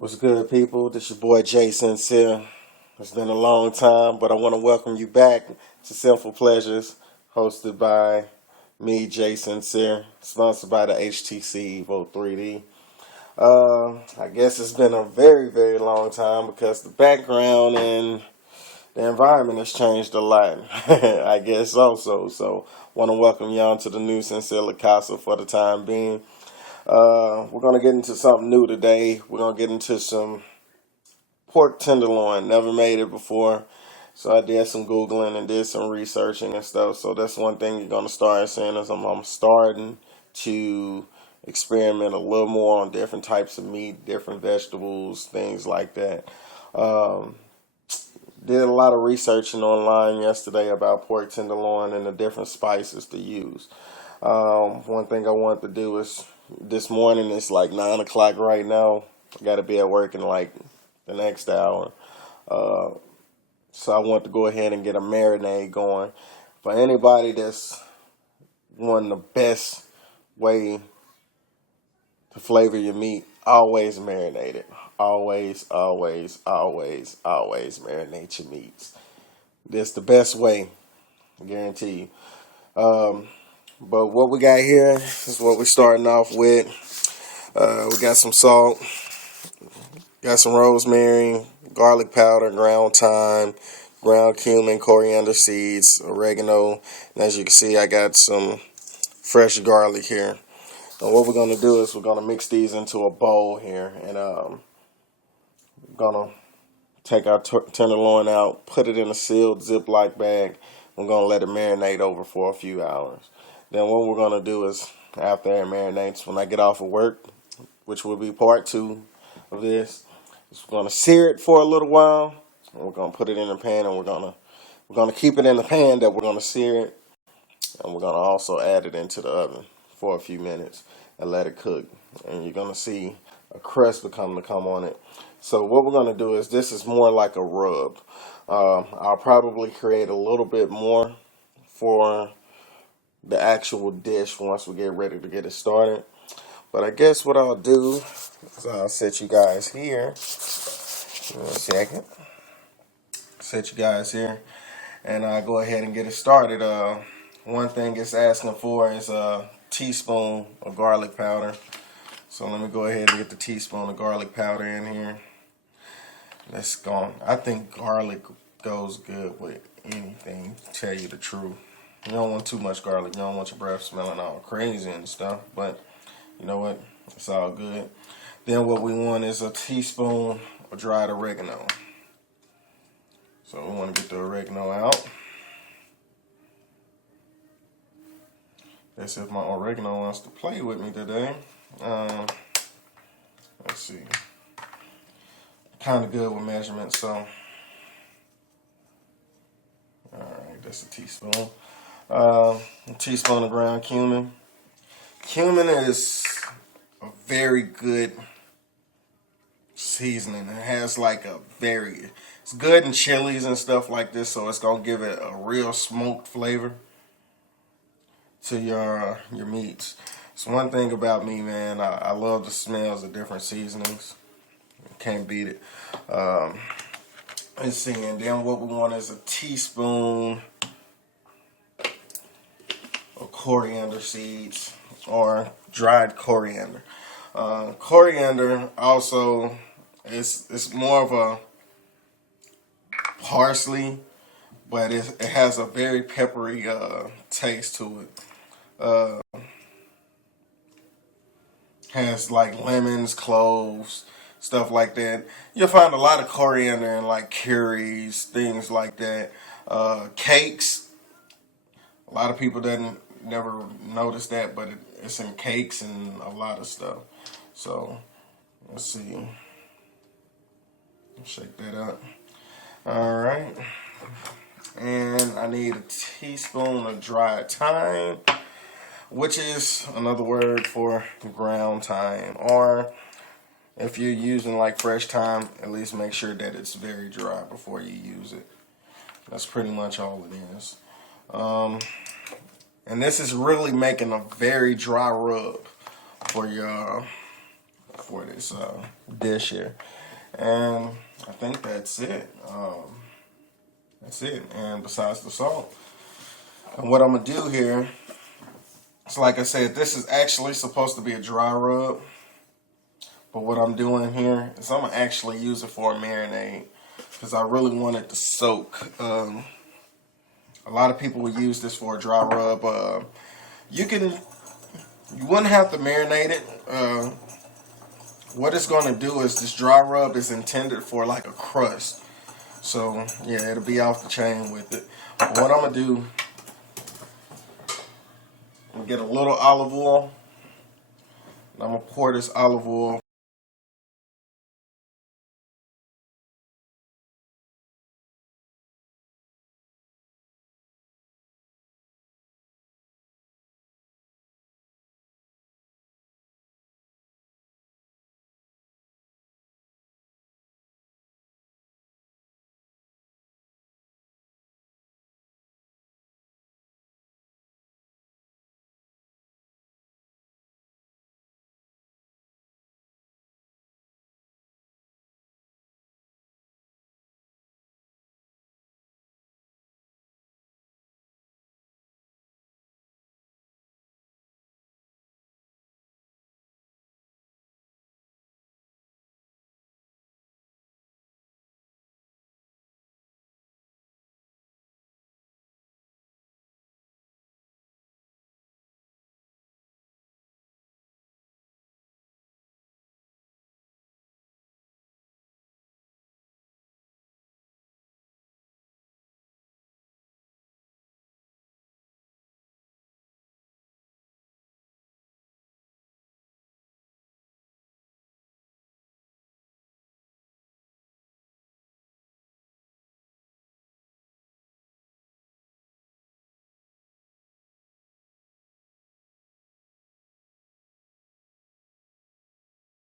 What's good, people? This your boy Jason here. It's been a long time, but I want to welcome you back to Synful Pleasures, hosted by me, Jason here, sponsored by the HTC Evo 3D. I guess it's been a very, very long time because the background and the environment has changed a lot. I guess also. So, want to welcome y'all to the new Sincere Casa for the time being. We're gonna get into something new today. We're gonna get into some pork tenderloin. Never made it before, so I did some googling and did some researching and stuff. So that's one thing you're gonna start seeing is I'm starting to experiment a little more on different types of meat, different vegetables, things like that. Um, did a lot of researching online yesterday about pork tenderloin and the different spices to use. One thing I wanted to do is this morning. It's like 9 o'clock right now. I got to be at work in like the next hour. Uh, so I want to go ahead and get a marinade going. For anybody that's wanting the best way to flavor your meat, always marinate it. Always, always, always, always marinate your meats. That's the best way, I guarantee you. But what we got here is what we're starting off with. We got some salt, got some rosemary, garlic powder, ground thyme, ground cumin, coriander seeds, oregano, and as you can see, I got some fresh garlic here. And what we're gonna do is we're gonna mix these into a bowl here, and gonna take our tenderloin out, put it in a sealed Ziploc bag. We're gonna let it marinate over for a few hours. Then what we're gonna do is after it marinates, when I get off of work, which will be part two of this, is we're gonna sear it for a little while. And we're gonna put it in a pan, and we're gonna keep it in the pan that we're gonna sear it, and we're gonna also add it into the oven for a few minutes and let it cook. And you're gonna see a crust come on it. So what we're gonna do is this is more like a rub. I'll probably create a little bit more for the actual dish once we get ready to get it started. But I guess what I'll do is I'll set you guys here. Give me a second. Set you guys here, and I'll go ahead and get it started. One thing it's asking for is a teaspoon of garlic powder. So let me go ahead and get the teaspoon of garlic powder in here. Let's go. I think garlic goes good with anything, to tell you the truth. You don't want too much garlic. You don't want your breath smelling all crazy and stuff. But you know what? It's all good. Then what we want is a teaspoon of dried oregano. So we want to get the oregano out. Let's see if my oregano wants to play with me today. Let's see. Kind of good with measurements, so. Alright, that's a teaspoon. A teaspoon of ground cumin. Cumin is a very good seasoning. It has like it's good in chilies and stuff like this, so it's gonna give it a real smoked flavor to your meats. So one thing about me, man, I love the smells of different seasonings. Can't beat it. Let's see, and then what we want is a teaspoon of coriander seeds or dried coriander. Coriander also it's more of a parsley, but it has a very peppery taste to it. Has like lemons, cloves, stuff like that. You'll find a lot of coriander in like curries, things like that. Cakes. A lot of people doesn't never notice that, but it's in cakes and a lot of stuff. So let's see. Shake that up. All right. And I need a teaspoon of dried thyme, which is another word for ground thyme. Or if you're using like fresh thyme, at least make sure that it's very dry before you use it. That's pretty much all it is. And this is really making a very dry rub for your for this dish here. And I think that's it. That's it. And besides the salt. And what I'm going to do here, it's like I said, this is actually supposed to be a dry rub. But what I'm doing here is I'm going to actually use it for a marinade. Because I really want it to soak. A lot of people will use this for a dry rub. You wouldn't have to marinate it. What it's going to do is this dry rub is intended for like a crust. So yeah, it'll be off the chain with it. But what I'm going to do, I'm going to get a little olive oil. And I'm going to pour this olive oil